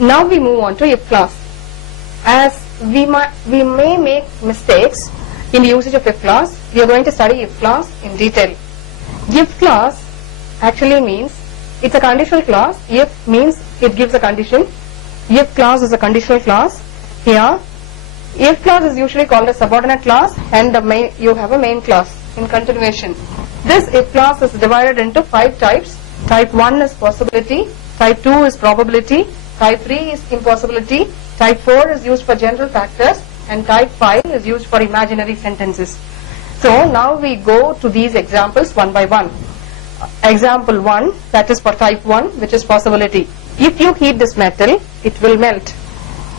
Now we move on to if clause. As we may make mistakes in the usage of if clause, we are going to study if clause in detail. If clause actually means it's a conditional clause. If means it gives a condition. If clause is a conditional clause. Here, if clause is usually called a subordinate clause, and you have a main clause in continuation. This if clause is divided into 5 types. Type 1 is possibility, type 2 is probability, type 3 is impossibility, type 4 is used for general factors, and type 5 is used for imaginary sentences. So now we go to these examples one by one. Example 1, that is for type 1, which is possibility. If you heat this metal, it will melt.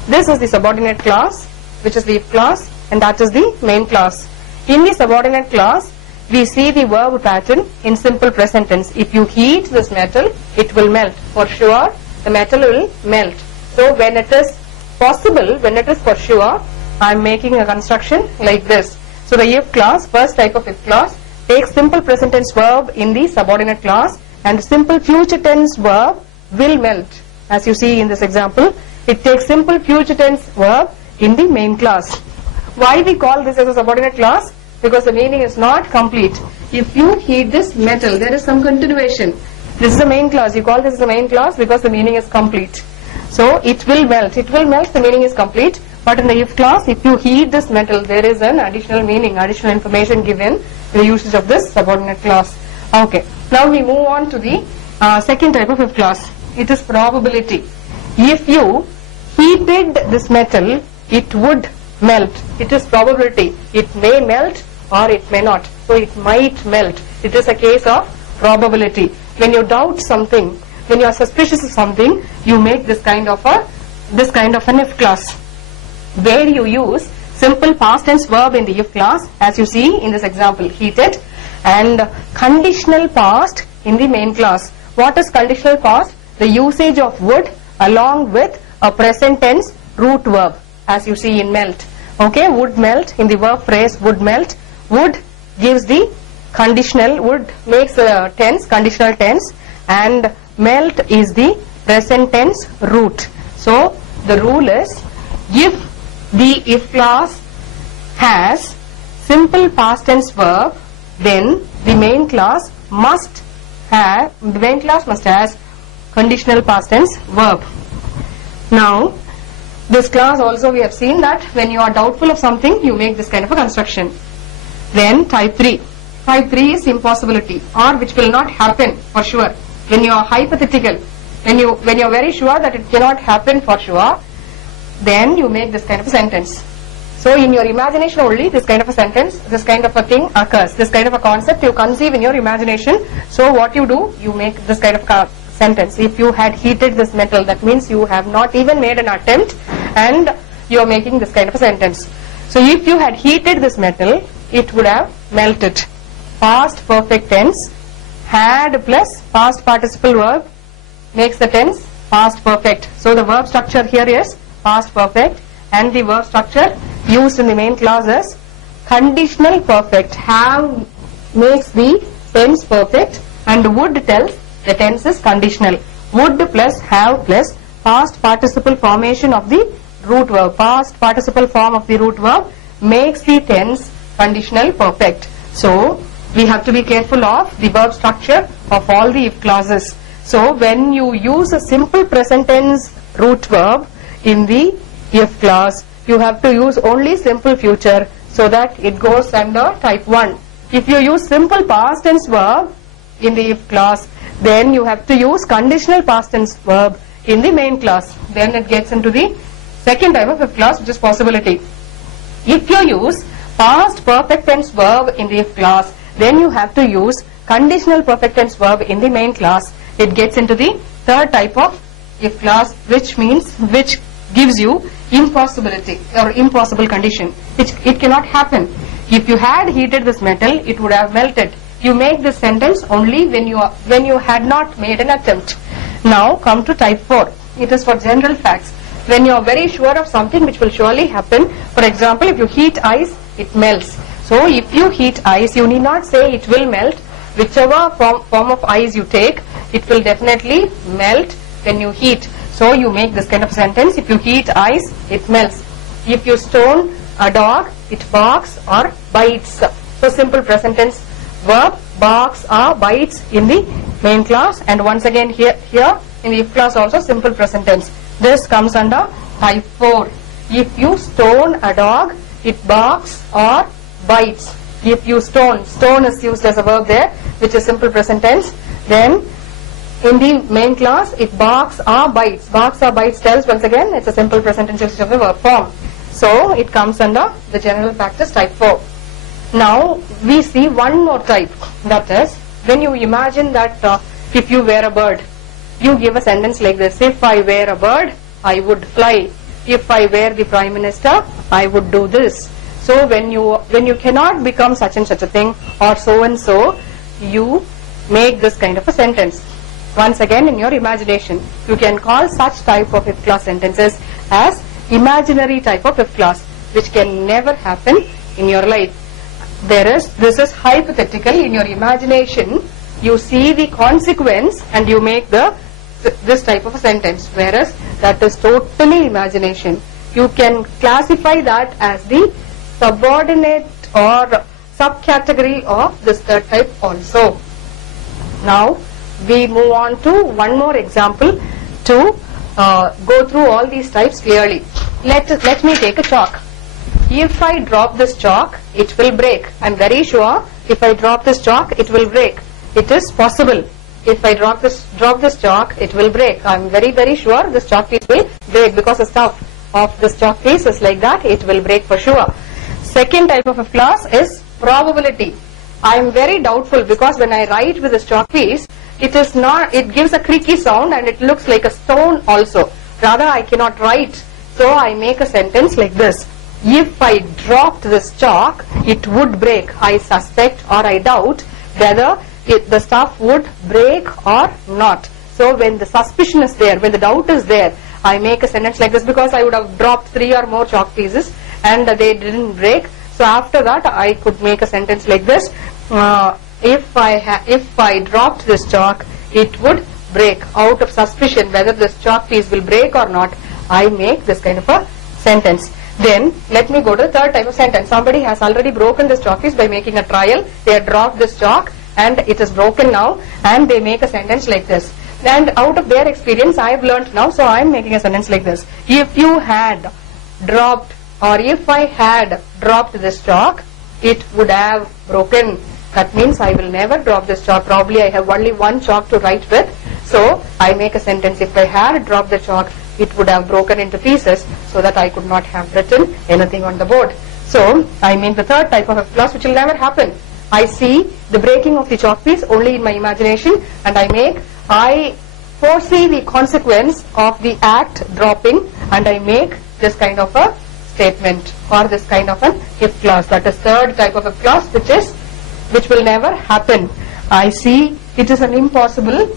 This is the subordinate clause, which is the if clause, and that is the main clause. In the subordinate clause, we see the verb pattern in simple present tense. If you heat this metal, it will melt. For sure, the metal will melt. So when it is possible, when it is for sure, I am making a construction like this. So the if clause, first type of if clause, takes simple present tense verb in the subordinate clause, and simple future tense verb will melt. As you see in this example, it takes simple future tense verb in the main clause. Why we call this as a subordinate clause? Because the meaning is not complete. If you heat this metal, there is some continuation. This is the main clause. You call this as the main clause because the meaning is complete. So it will melt. It will melt, the meaning is complete. But in the if clause, if you heat this metal, there is an additional meaning, additional information given in the usage of this subordinate clause. Okay. Now we move on to the second type of if clause. It is probability. If you heated this metal, it would melt. It is probability. It may melt or it may not. So it might melt. It is a case of probability. When you doubt something, when you are suspicious of something, you make this kind of an if clause, where you use simple past tense verb in the if clause, as you see in this example, heated, and conditional past in the main clause. What is conditional past? The usage of would along with a present tense root verb, as you see in melt. Okay, would melt in the verb phrase would melt. Would gives the conditional, would makes a tense, conditional tense, and melt is the present tense root. So the rule is, if the if clause has simple past tense verb, then the main clause must have conditional past tense verb. Now this clause also we have seen that when you are doubtful of something, you make this kind of a construction. Then type 3. Type 3 is impossibility, or which will not happen for sure. When you are hypothetical, when you are very sure that it cannot happen for sure, then you make this kind of a sentence. So in your imagination only, this kind of a sentence, this kind of a thing occurs. This kind of a concept you conceive in your imagination. So what you do, you make this kind of sentence. If you had heated this metal, that means you have not even made an attempt and you are making this kind of a sentence. So if you had heated this metal, it would have melted. Past perfect tense, had plus past participle verb makes the tense past perfect. So the verb structure here is past perfect, and the verb structure used in the main clause is conditional perfect. Have makes the tense perfect, and would tells the tense is conditional. Would plus have plus past participle formation of the root verb. Past participle form of the root verb makes the tense conditional perfect. So we have to be careful of the verb structure of all the if clauses. So when you use a simple present tense root verb in the if clause, you have to use only simple future so that it goes under type 1. If you use simple past tense verb in the if clause, then you have to use conditional past tense verb in the main clause. Then it gets into the second type of if clause, which is possibility. If you use past perfect tense verb in the if clause, then you have to use conditional perfect tense verb in the main clause. It gets into the third type of if clause, which gives you impossibility or impossible condition. It cannot happen. If you had heated this metal, it would have melted. You make this sentence only when you had not made an attempt. Now come to type 4. It is for general facts. When you are very sure of something which will surely happen. For example, if you heat ice, it melts. So if you heat ice, you need not say it will melt. Whichever form of ice you take, it will definitely melt when you heat. So you make this kind of sentence. If you heat ice, it melts. If you stone a dog, it barks or bites. So simple present tense verb, barks or bites in the main class, and once again here in the if class also simple present tense. This comes under type 4. If you stone a dog, it barks or bites. If you stone is used as a verb there, which is simple present tense. Then in the main class, it barks or bites. Barks or bites tells once again it's a simple present tense usage of the verb form. So it comes under the general practice type 4. Now we see one more type, that is when you imagine that if you were a bird, you give a sentence like this: if I were a bird, I would fly. If I were the Prime Minister, I would do this. So when you cannot become such and such a thing or so and so, you make this kind of a sentence. Once again, in your imagination, you can call such type of if clause sentences as imaginary type of if clause, which can never happen in your life. This is hypothetical. In your imagination, you see the consequence and you make this type of a sentence, whereas that is totally imagination. You can classify that as the subordinate or subcategory of this third type also. Now we move on to one more example to go through all these types clearly. Let me take a chalk. If I drop this chalk, it will break. I am very sure if I drop this chalk, it will break. It is possible. If I drop this chalk, it will break. I am very sure this chalk piece will break, because the stuff of this chalk piece is like that. It will break for sure. Second type of a clause is probability. I am very doubtful, because when I write with this chalk piece, it gives a creaky sound and it looks like a stone also. Rather, I cannot write. So I make a sentence like this: if I dropped this chalk, it would break. I suspect or I doubt whether the stuff would break or not. So when the suspicion is there, when the doubt is there, I make a sentence like this, because I would have dropped 3 or more chalk pieces and they didn't break. So after that, I could make a sentence like this: if I dropped this chalk, it would break. Out of suspicion whether this chalk piece will break or not, I make this kind of a sentence. Then let me go to the third type of sentence. Somebody has already broken this chalk piece by making a trial. They have dropped this chalk and it is broken now, and they make a sentence like this. And out of their experience, I have learnt now, so I am making a sentence like this: if you had dropped, or if I had dropped this chalk, it would have broken. That means I will never drop this chalk. Probably I have only one chalk to write with. So I make a sentence: if I had dropped the chalk, it would have broken into pieces, so that I could not have written anything on the board. So I mean the third type of a clause, which will never happen. I see the breaking of the chalk piece only in my imagination, and I foresee the consequence of the act dropping, and I make this kind of a statement, or this kind of an if clause. That is third type of a clause, which will never happen. I see it is an impossible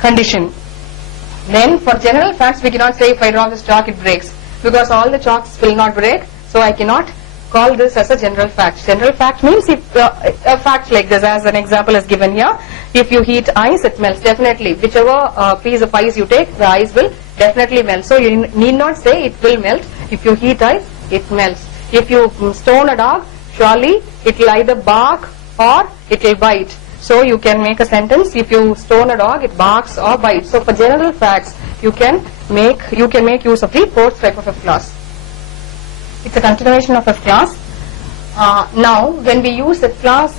condition. Then for general facts, we cannot say if I drop this chalk, it breaks, because all the chalks will not break. So I cannot call this as a general fact. General fact means if a fact like this, as an example is given here: if you heat ice, it melts. Definitely, whichever piece of ice you take, the ice will definitely melt. So you need not say it will melt. If you heat ice, it melts. If you stone a dog, surely it will either bark or it will bite. So you can make a sentence: if you stone a dog, it barks or bites. So for general facts, you can make use of the fourth type of a clause. It's a continuation of a clause. Now, when we use a clause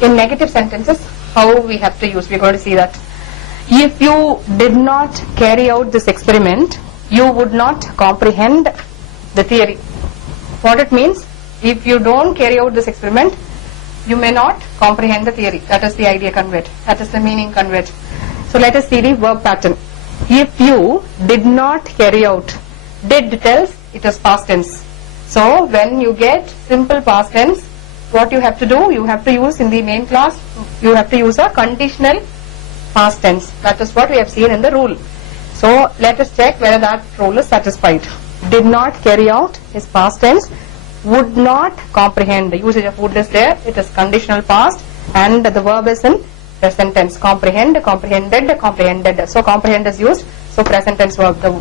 in negative sentences, how we have to use? We're going to see that. If you did not carry out this experiment, you would not comprehend the theory. What it means: if you don't carry out this experiment, you may not comprehend the theory. That is the idea conveyed. That is the meaning conveyed. So let us see the verb pattern. If you did not carry out, did tells it is past tense. So when you get simple past tense, what you have to do? You have to use in the main class, you have to use a conditional past tense. That is what we have seen in the rule. So let us check whether that rule is satisfied. Did not carry out is past tense. Would not comprehend, the usage of would is there, it is conditional past, and the verb is in present tense. Comprehend, comprehended, comprehended. So comprehend is used. So present tense verb. The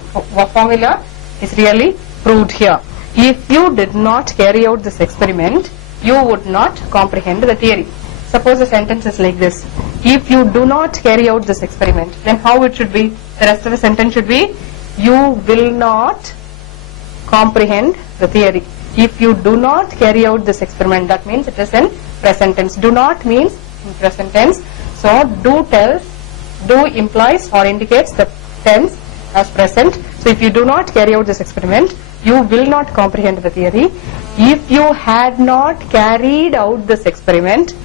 formula is really proved here. If you did not carry out this experiment, you would not comprehend the theory. Suppose the sentence is like this. If you do not carry out this experiment, then how it should be? The rest of the sentence should be, you will not comprehend the theory. If you do not carry out this experiment, that means it is in present tense. Do not means in present tense. So do implies or indicates the tense as present. So if you do not carry out this experiment, you will not comprehend the theory. If you had not carried out this experiment,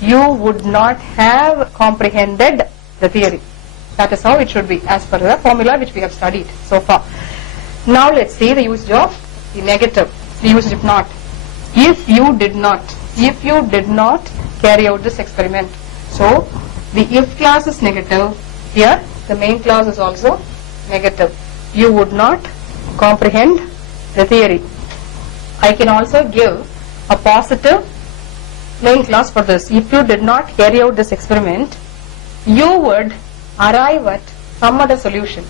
you would not have comprehended the theory. That is how it should be as per the formula which we have studied so far. Now let's see the usage of the negative, the usage of not. If you did not carry out this experiment. So the if clause is negative, here the main clause is also negative. You would not comprehend the theory. I can also give a positive main clause for this. If you did not carry out this experiment, you would arrive at some other solution.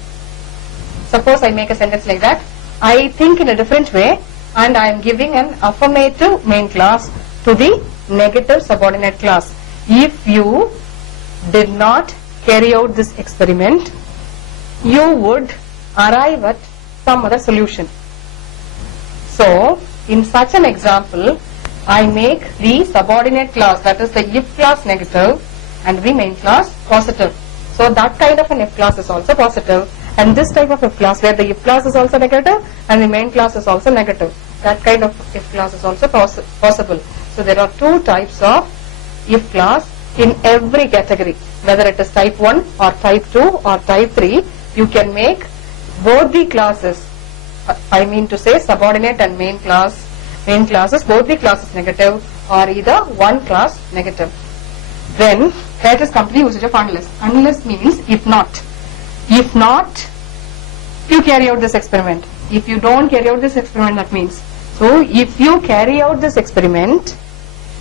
Suppose I make a sentence like that. I think in a different way, and I am giving an affirmative main clause to the negative subordinate clause. If you did not carry out this experiment, you would arrive at some other solution. So in such an example, I make the subordinate clause, that is the if clause, negative and the main clause positive. So that kind of an if clause is also positive, and this type of if clause where the if clause is also negative and the main clause is also negative, that kind of if clause is also possible. So there are two types of if clause in every category, whether it is type 1 or type 2 or type 3. You can make both the classes, I mean to say subordinate and main classes, both the classes negative or either one class negative. Then let us come to the usage of unless. Unless means if not. If not, you carry out this experiment. If you don't carry out this experiment, that means. So if you carry out this experiment,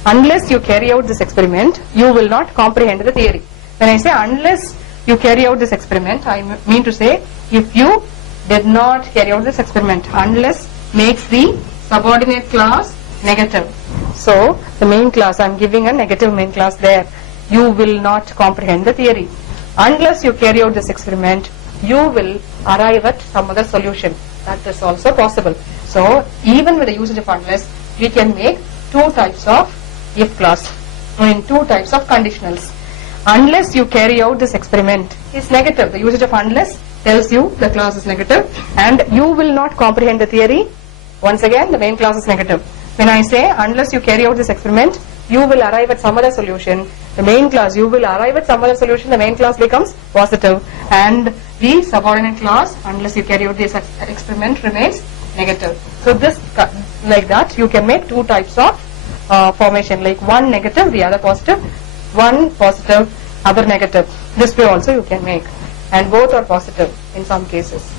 unless you carry out this experiment, you will not comprehend the theory. When I say unless you carry out this experiment, I mean to say if you did not carry out this experiment. Unless makes the subordinate clause negative. So the main clause, I am giving a negative main clause there. You will not comprehend the theory. Unless you carry out this experiment, you will arrive at some other solution. That is also possible. So even with the usage of unless, we can make two types of if clause, two types of conditionals. Unless you carry out this experiment is negative. The usage of unless tells you the clause is negative and you will not comprehend the theory. Once again, the main clause is negative. When I say unless you carry out this experiment, you will arrive at some other solution. The main clause, you will arrive at some other solution, the main clause becomes positive, and the subordinate clause, unless you carry out this experiment, remains negative. So this, like that, you can make two types of formation, like one negative, the other positive, one positive, other negative. This way also you can make, and both are positive in some cases.